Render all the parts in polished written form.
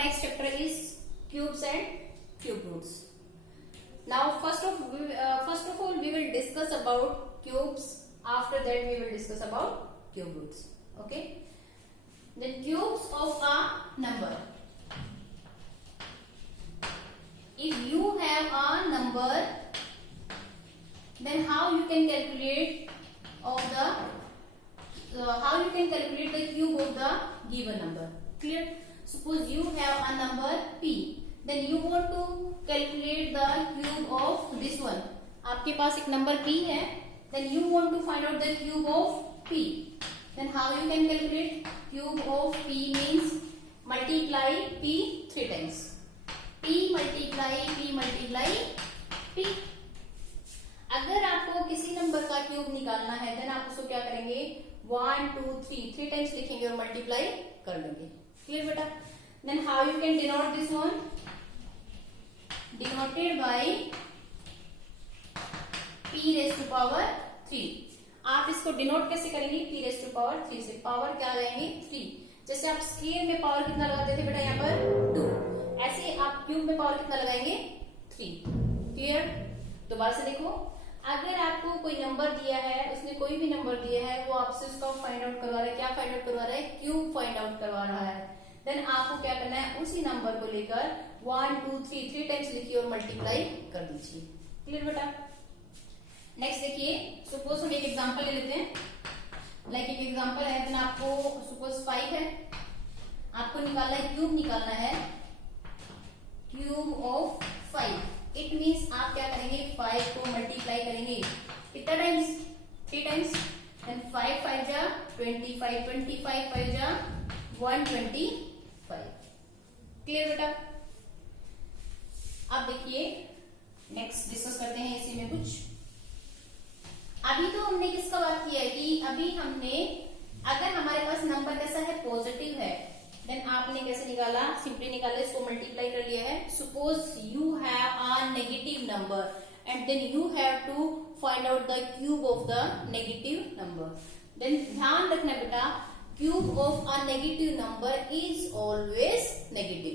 next chapter is cubes and cube roots. Now first of all we will discuss about cubes. After that we will discuss about cube roots. Okay. Then cubes of a number. If you have a number, then how you can calculate the cube of the given number? Clear? Suppose you have a number p, then you want to calculate the cube of this one. आपके पास एक number p है, then you want to find out the cube of p. Then how you can calculate? Cube of p means multiply p 3 times. p multiply p. अगर आपको किसी number का cube निकालना है, then आप उसको क्या करेंगे? 1 2 3 टाइम्स लिखेंगे और मल्टीप्लाई कर देंगे. क्लियर बेटा? Then how you can denote this one? Denoted by p raise to power 3. आप इसको डिनोट कैसे करेंगे? p रेज टू पावर 3 से. पावर क्या लगाएंगे? 3. जैसे आप स्केयर में पावर कितना लगाते थे बेटा? यहाँ पर 2. ऐसे आप क्यूब में पावर कितना लगाएंगे? 3. क्लियर? दोबारा से देखो, अगर आपको कोई नंबर दिया है, उसने कोई भी नंबर दिया है, वो आपसे उसका फाइंड आउट करवा रहा है. क्या फाइंड आउट करवा रहा है? क्यूब फाइंड आउट करवा रहा है. देन आपको क्या करना है? उसी नंबर को लेकर 1 2 3 टाइम्स लिखिए और मल्टीप्लाई कर दीजिए. क्लियर बेटा? नेक्स्ट देखिए, सपोज हम एक एग्जांपल ले लेते हैं. लाइक एक एग्जांपल है, देन आपको सपोज 5 है, आपको निकालना है, क्यूब निकालना है, क्यूब ऑफ 5. इट मीन्स आप क्या करेंगे? 5 को मल्टीप्लाई करेंगे कितना टाइम्स? 3 टाइम्स. देन 5 5 जा 25, 25 5 जा 125. क्लियर बेटा? अब देखिए, नेक्स्ट डिस्कस करते हैं इसी में कुछ. अभी तो हमने किसका बात किया है कि अभी हमने, अगर हमारे पास नंबर कैसा है? पॉजिटिव है. देन आपने कैसे निकाला? सिंपली निकाला, इसको मल्टीप्लाई कर लिया है. Suppose you have a negative number and then you have to find out the cube of the negative number. Then ध्यान रखना बेटा, cube of a negative number is always negative.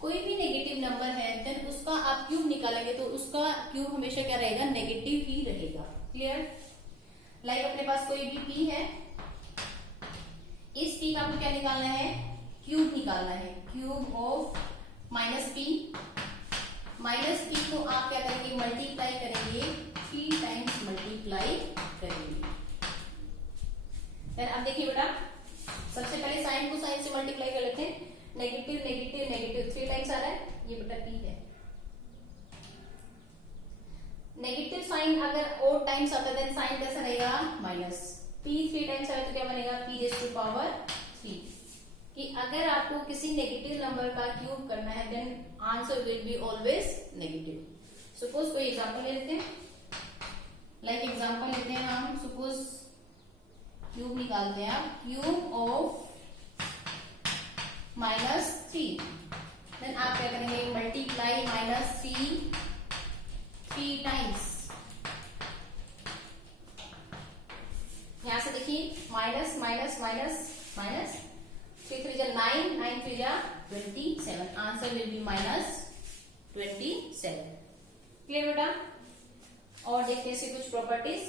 कोई भी नेगेटिव नंबर है, then उसका आप cube निकालेंगे तो उसका क्यूब हमेशा क्या रहेगा? नेगेटिव ही रहेगा. क्लियर? लाइक अपने पास कोई भी p है, इस p का आपको क्या निकालना है? क्यूब निकालना है. Cube of -p. -p को आप क्या करेंगे? मल्टीप्लाई करेंगे, 3 टाइम्स मल्टीप्लाई करेंगे. अब देखिए बेटा, सबसे पहले साइन को साइन से मल्टीप्लाई कर लेते हैं. नेगेटिव नेगेटिव नेगेटिव 3 टाइम्स आ रहा है, ये बेटा p है. नेगेटिव साइन अगर और टाइम्स आता है, देन साइन कैसा रहेगा? माइनस. p 3 टाइम्स आए तो क्या बनेगा? p raise to power 3. कि अगर आपको किसी नेगेटिव नंबर का क्यूब करना है, then answer will be always negative. Suppose कोई एग्जांपल ले लेते हैं. लाइक एग्जांपल लेते हैं हम, सपोज क्यूब निकालते हैं आप, क्यूब ऑफ -3. देन आप क्या करेंगे? Multiply -3 times. यहां से देखिए, माइनस माइनस माइनस माइनस 3 3 जा 9, 9 3 जा 27. Answer will B -27. क्लियर बेटा? और देखते हैं इसे कुछ प्रॉपर्टीज.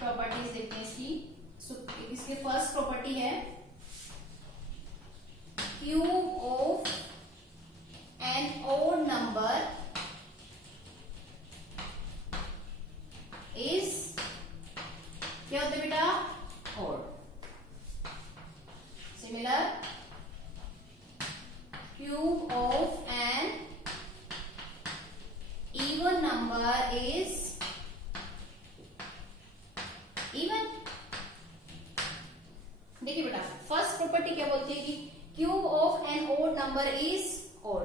प्रॉपर्टीज देखते हैं इसकी. इसकी फर्स्ट प्रॉपर्टी है, cube of an odd number is, क्या होता है बेटा? Odd. Similar, cube of an even number is even. देखिए बेटा, फर्स्ट प्रॉपर्टी क्या बोलती है कि cube of an odd number is odd.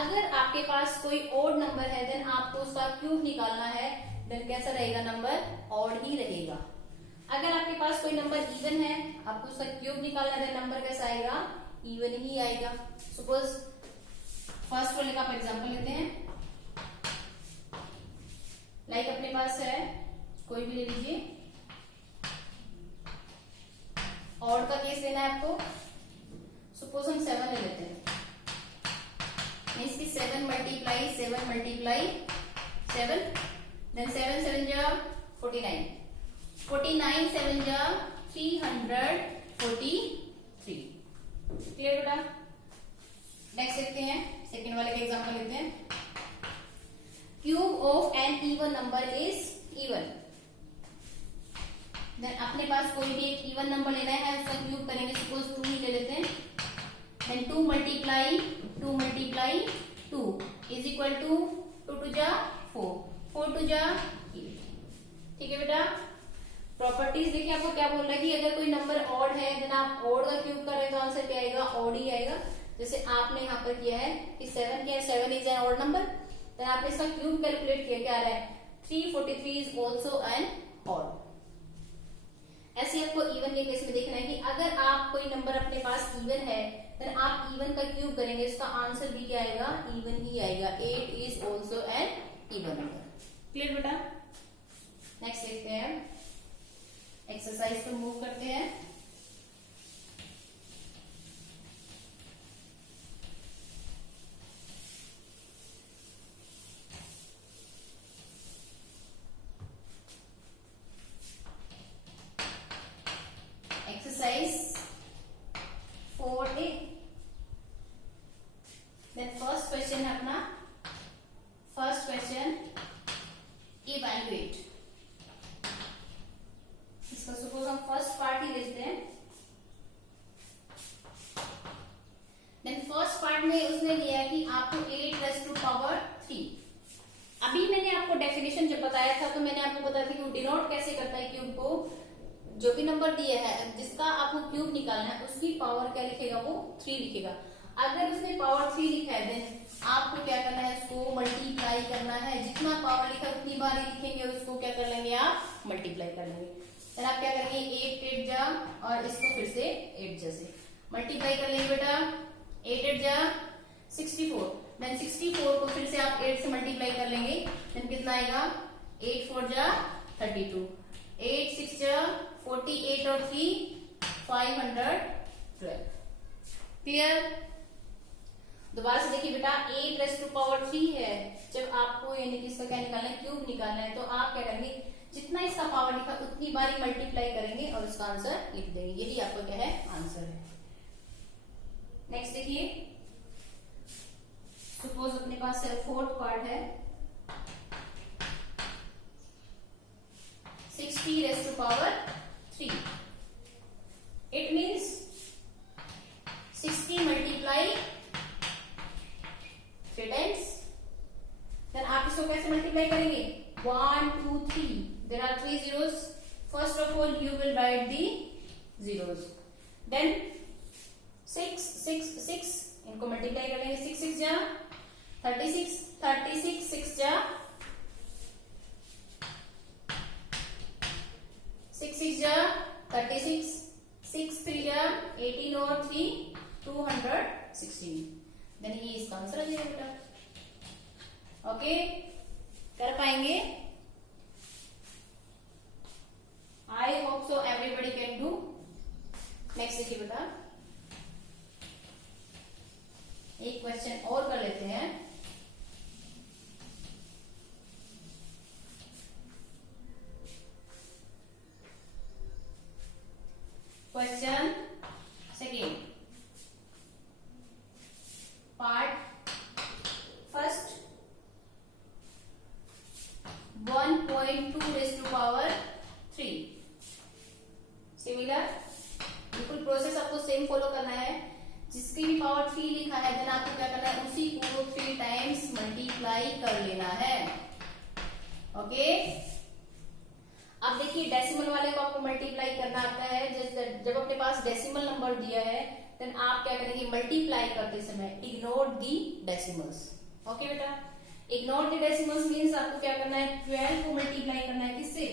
अगर आपके पास कोई ओड नंबर है, देन आपको उसका क्यूब निकालना है, देन कैसा रहेगा? नंबर ओड ही रहेगा. अगर आपके पास कोई नंबर इवन है, आपको उसका क्यूब निकालना है, नंबर कैसा आएगा, इवन ही आएगा। सपोज फर्स्ट वाले का आप एग्जांपल लेते हैं, लाइक अपने पास है, कोई भी ले लीजिए, ऑड का केस लेना है आपको। सपोज हम 7 ले लेते हैं, मीन्स की 7 मल्टीप्लाई 7, देन 7 7 जा 49, 49 7 जा 343। क्लियर बेटा? नेक्स्ट देखते हैं, सेकेंड वाले का एग्जांपल लेते हैं। Cube of an even number is even. Then अपने पास कोई भी एक इवन नंबर लेना है, उसका क्यूब करेंगे, सपोज 2 ही ले लेते हैं। Then 2 multiply 2 is equal to 2 2 जा 4, 4 2 जा 8। ठीक है बेटा? प्रॉपर्टीज देखिए, आपको क्या बोल रहा है कि अगर कोई नंबर ऑड है, देन आप ऑड का क्यूब करें तो आंसर क्या आएगा, ऑड ही आएगा। जैसे आपने यहाँ पर किया है कि 7 is an odd number, then आपने इसका क्यूब कैलकुलेट किया, क्या आ रहा है, 343 इज ऑल्सो एन ऑड। ऐसे आपको इवन के केस में देखना है कि अगर आप कोई नंबर अपने पास इवन है, देन आप इवन का क्यूब करेंगे, इसका आंसर भी क्या आएगा, इवन ही आएगा। 8 is also an even number. Clear बेटा? नेक्स्ट देखते हैं, एक्सरसाइज पर मूव करते हैं। Exercise 4A। Then first question है अपना, फर्स्ट क्वेश्चन इवैल्यूएट। इसका सपोज हम फर्स्ट पार्ट ही लेते हैं। देन फर्स्ट पार्ट में उसने लिया कि आपको 8⁻³ अभी मैंने आपको डेफिनेशन जब बताया था तो मैंने आपको बताया था कि वो डिनोट कैसे करता है क्यूब को। जो भी नंबर दिया है जिसका आपको क्यूब निकालना है, उसकी पावर क्या लिखेगा, वो 3 लिखेगा। अगर उसने पावर 3 लिखा है, देन आपको क्या करना है, उसको मल्टीप्लाई करना है। जितना पावर लिखा उतनी बार ही लिखेंगे, उसको क्या कर लेंगे, आप मल्टीप्लाई कर लेंगे। फिर आप क्या करेंगे, 8 8 जा और इसको फिर से 8 जैसे मल्टीप्लाई कर लेंगे बेटा। 8 8 जा 64, देन 64 को फिर से आप 8 से मल्टीप्लाई कर लेंगे, देन कितना आएगा, 8 4 जा 32, 8 6 जा 48 और 3 512। क्लियर? दोबारा से देखिए बेटा, 8⁻³ है। जब आपको यानी कि इसका क्या निकालना है, क्यूब निकालना है, तो आप क्या करेंगे, जितना इसका पावर लिखा उतनी बार ही मल्टीप्लाई करेंगे और उसका आंसर लिख देंगे। यही आपका क्या है, आंसर है। नेक्स्ट देखिए, सपोज अपने पास फोर्थ पार्ट है, 60⁻³ it means 60 multiply 3 times. Then आप इसको कैसे मल्टीप्लाई करेंगे, 1 2 3, there are 3 zeros। First of all you will write the zeros, then 6 6 6 इनको मल्टीप्लाई कर लेंगे, 6 6 जा 36, 36 6 जा 6 6 जा 36, 6 3 जा 18 और 3 216। देन ये इसका आंसर आ जाएगा बेटा। ओके, कर पाएंगे? I hope so everybody can do. Next देखिए बेटा, एक क्वेश्चन और कर लेते हैं। Question second, part first, 1.2⁻³ similar. बिल्कुल प्रोसेस आपको सेम फॉलो करना है। जिसकी भी पावर 3 लिखा है, देन आपको क्या करना है, उसी को 3 टाइम्स मल्टीप्लाई कर लेना है। ओके, अब देखिए डेसिमल वाले को आपको मल्टीप्लाई करना आता है। जब अपने पास डेसिमल नंबर दिया है, देन आप क्या करेंगे, मल्टीप्लाई करते समय इग्नोर दी डेसिमल्स। ओके बेटा, इग्नोर दी डेसिमल्स मीन्स आपको क्या करना है, 12 को मल्टीप्लाई करना है, किससे,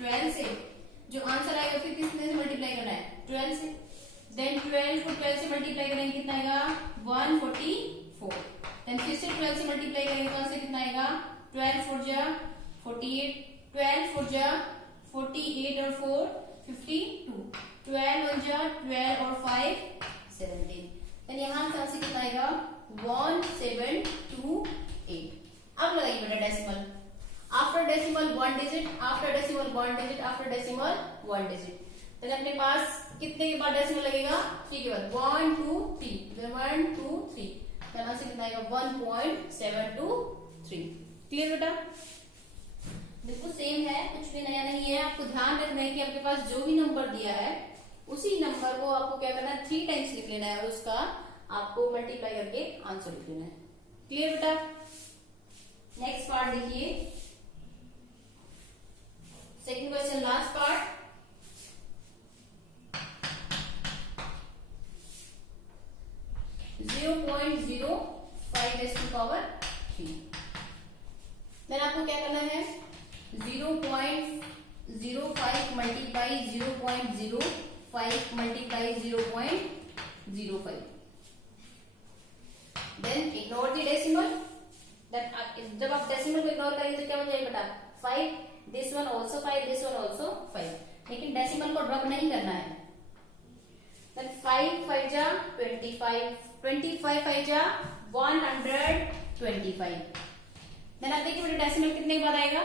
12 से। जो आंसर आएगा फिर किसने से मल्टीप्लाई करना है, 12 से। देन 12 को 12 से मल्टीप्लाई करेंगे कितना आएगा, 144। देन फिर से 12 से मल्टीप्लाई करेंगे तो आंसर कितना आएगा, 12 4 जा 48, 12 4 जा 48 और 4 52, 12 1 जा 12 और 5 17। देन यहाँ से आंसर कितना आएगा, 1728। अब लगाइए बेटा decimal. After decimal 1 digit, after decimal 1 digit, after decimal 1 digit. तो अपने पास कितने के बाद डेसिमल लगेगा, 3 के बाद 1 2 3, 1 2 3, तो यहाँ से कितना आएगा 1.723। क्लियर बेटा, बिल्कुल सेम है, कुछ भी नया नहीं है। आपको ध्यान रखना है कि आपके पास जो भी नंबर दिया है उसी नंबर को आपको क्या करना है, 3 टाइम्स लिख लेना है और उसका आपको मल्टीप्लाई करके आंसर लिख लेना है। क्लियर बेटा, नेक्स्ट पार्ट देखिए, second question, last part. Then आपको क्या करना है, 0.05 multiply 0.05 multiply 0.05। Then ignore the decimal. Then जब आप डेसिमल को इग्नोर करेंगे तो क्या बन जाएगा बेटा, 5, this one also 5, this one also 5, लेकिन डेसिमल को ड्रॉप नहीं करना है। देन 5 5 जा 25, 25 5 जा 125। देन आप देखिए बेटा डेसिमल कितने के बाद आएगा,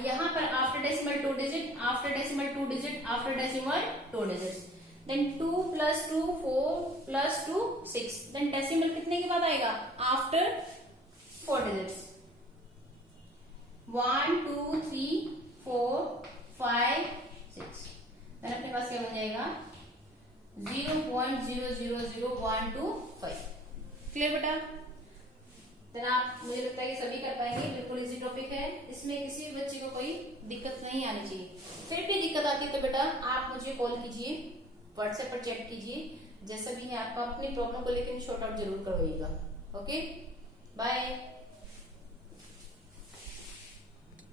यहाँ पर after decimal 2 digit, after decimal 2 digit, after decimal 2 digit. Then 2 + 2 4 + 2 6। Then decimal कितने के बाद आएगा, आफ्टर 4 डिजिट्स, 1 2 3 4 5 6। देन अपने पास क्या बन जाएगा, 0.000125। क्लियर बेटा, देन आप, मुझे लगता है कि सभी कर पाएंगे, बिल्कुल इजी टॉपिक है, इसमें किसी भी बच्चे को कोई दिक्कत नहीं आनी चाहिए। फिर भी दिक्कत आती है तो बेटा आप मुझे कॉल कीजिए, व्हाट्सएप पर चैट कीजिए, जैसा भी है आपको अपनी प्रॉब्लम को लेकर शॉर्ट आउट जरूर करवाइएगा। Okay, bye.